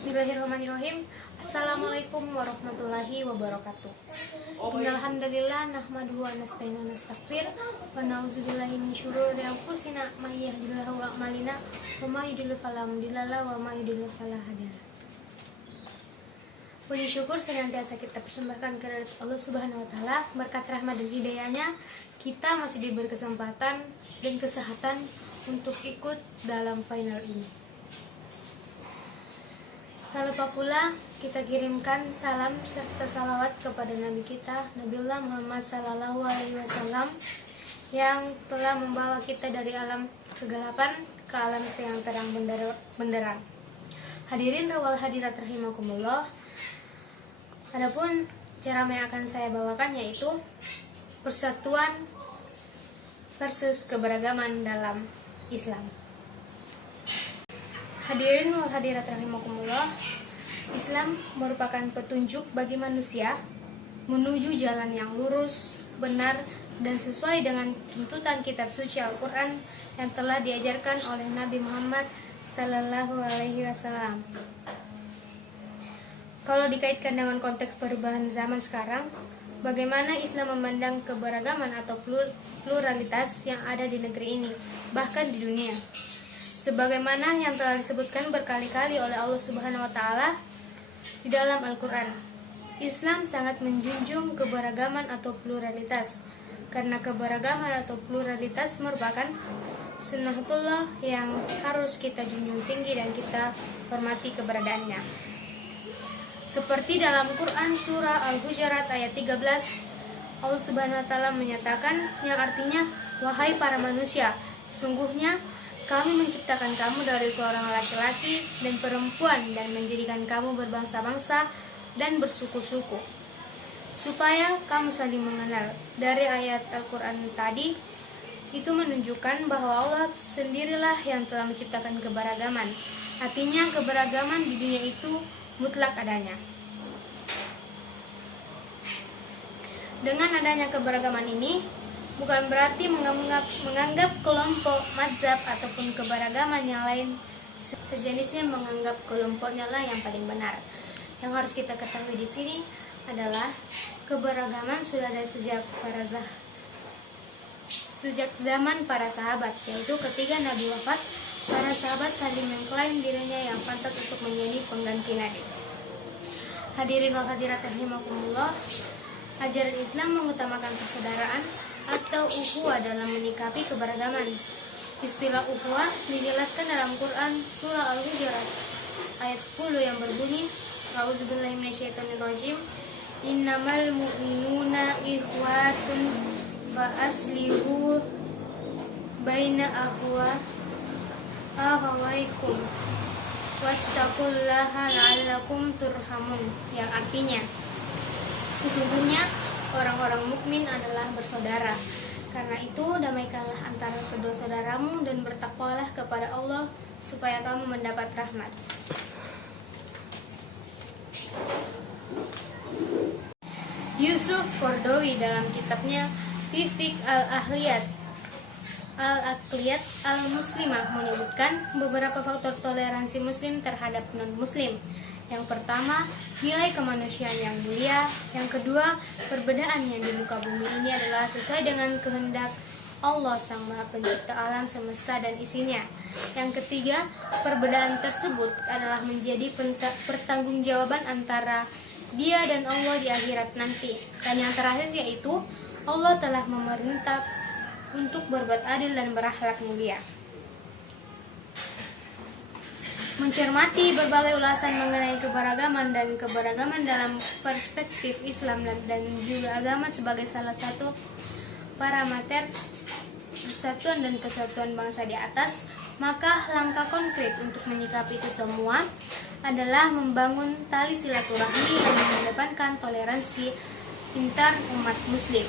Bismillahirrahmanirrahim. Assalamualaikum warahmatullahi wabarakatuh. Innal hamdalillah nahmaduhu wa nasta'inu wa nastaghfir wa na'udzubillahi min syururi anfusina may yahdihillahu a'malina wa may yudlil fala mudhillalah wa may yudlil fala hadiyalah. Puji syukur senantiasa kita persembahkan kepada Allah Subhanahu wa taala. Berkat rahmat dan hidayahnya kita masih diberi kesempatan dan kesehatan untuk ikut dalam final ini. Tak lupa pula kita kirimkan salam serta salawat kepada Nabi kita Nabiullah Muhammad Sallallahu Alaihi Wasallam yang telah membawa kita dari alam kegelapan ke alam yang terang benderang. Hadirin rawal hadirat rahimakumullah. Adapun ceramah yang akan saya bawakan yaitu persatuan versus keberagaman dalam Islam. Hadirin wal hadirat rahimakumullah, Islam merupakan petunjuk bagi manusia menuju jalan yang lurus, benar, dan sesuai dengan tuntutan kitab suci Al-Quran yang telah diajarkan oleh Nabi Muhammad Sallallahu Alaihi Wasallam. Kalau dikaitkan dengan konteks perubahan zaman sekarang, bagaimana Islam memandang keberagaman atau pluralitas yang ada di negeri ini, bahkan di dunia? Sebagaimana yang telah disebutkan berkali-kali oleh Allah Subhanahu wa taala di dalam Al-Qur'an. Islam sangat menjunjung keberagaman atau pluralitas karena keberagaman atau pluralitas merupakan sunnatullah yang harus kita junjung tinggi dan kita hormati keberadaannya. Seperti dalam Quran surah Al-Hujurat ayat 13, Allah Subhanahu wa taala menyatakan yang artinya, wahai para manusia, sungguhnya kami menciptakan kamu dari seorang laki-laki dan perempuan dan menjadikan kamu berbangsa-bangsa dan bersuku-suku supaya kamu saling mengenal. Dari ayat Al-Quran tadi itu menunjukkan bahwa Allah sendirilah yang telah menciptakan keberagaman. Artinya keberagaman di dunia itu mutlak adanya. Dengan adanya keberagaman ini bukan berarti menganggap kelompok mazhab ataupun keberagaman yang lain sejenisnya menganggap kelompoknya lah yang paling benar. Yang harus kita ketahui di sini adalah keberagaman sudah ada sejak zaman para sahabat, yaitu ketika Nabi wafat, para sahabat saling mengklaim dirinya yang pantas untuk menjadi pengganti Nabi. Hadirin wal hadirat rahimakumullah, ajaran Islam mengutamakan persaudaraan atau ukhuwah dalam menyikapi keberagaman. Istilah ukhuwah dijelaskan dalam Quran surah Al-Hujurat ayat 10 yang berbunyi, A'udzubillahi minasyaitonirrajim, innamal mu'minuna ikhwatun fa aslihu baina akhawaikum wattaqullaha la'allakum turhamun, yang artinya sesungguhnya orang-orang mukmin adalah bersaudara. Karena itu damaikanlah antara kedua saudaramu dan bertakwalah kepada Allah supaya kamu mendapat rahmat. Yusuf Qaradawi dalam kitabnya Fiqh Al-Aqliyat Al-Muslimah menyebutkan beberapa faktor toleransi muslim terhadap non-muslim. Yang pertama, nilai kemanusiaan yang mulia. Yang kedua, perbedaan yang di muka bumi ini adalah sesuai dengan kehendak Allah Sang Maha Pencipta alam semesta dan isinya. Yang ketiga, perbedaan tersebut adalah menjadi pertanggungjawaban antara Dia dan Allah di akhirat nanti. Dan yang terakhir yaitu Allah telah memerintah untuk berbuat adil dan berakhlak mulia. Mencermati berbagai ulasan mengenai keberagaman dan keberagaman dalam perspektif Islam dan juga agama sebagai salah satu parameter persatuan dan kesatuan bangsa di atas, maka langkah konkret untuk menyikapi itu semua adalah membangun tali silaturahmi yang mengedepankan toleransi antar umat muslim.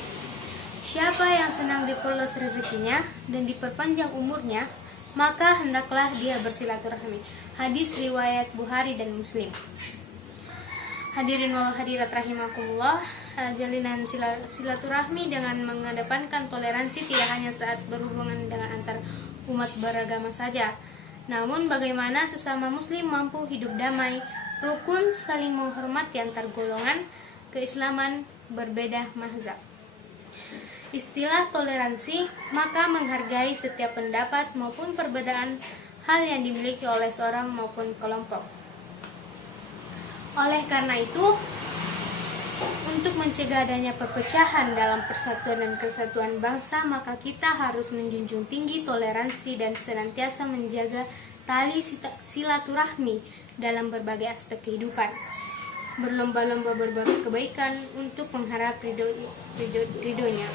Siapa yang senang diperluas rezekinya dan diperpanjang umurnya, maka hendaklah dia bersilaturahmi. Hadis riwayat Bukhari dan Muslim. Hadirin wal hadirat rahimakumullah, jalinan silaturahmi dengan mengedepankan toleransi tidak hanya saat berhubungan dengan antar umat beragama saja, Namun bagaimana sesama muslim mampu hidup damai, rukun saling menghormati antar golongan keislaman berbeda mazhab. Istilah toleransi maka menghargai setiap pendapat maupun perbedaan hal yang dimiliki oleh seorang maupun kelompok. Oleh karena itu, untuk mencegah adanya perpecahan dalam persatuan dan kesatuan bangsa, maka kita harus menjunjung tinggi toleransi dan senantiasa menjaga tali silaturahmi dalam berbagai aspek kehidupan. Berlomba-lomba berbuat kebaikan untuk mengharap ridhonya.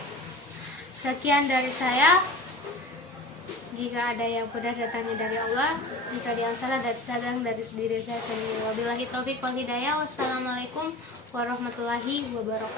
Sekian dari saya. Jika ada yang benar datangnya dari Allah, jika yang salah datang dari diri saya sendiri. Wabillahi taufiq wal hidayah. Wassalamualaikum warahmatullahi wabarakatuh.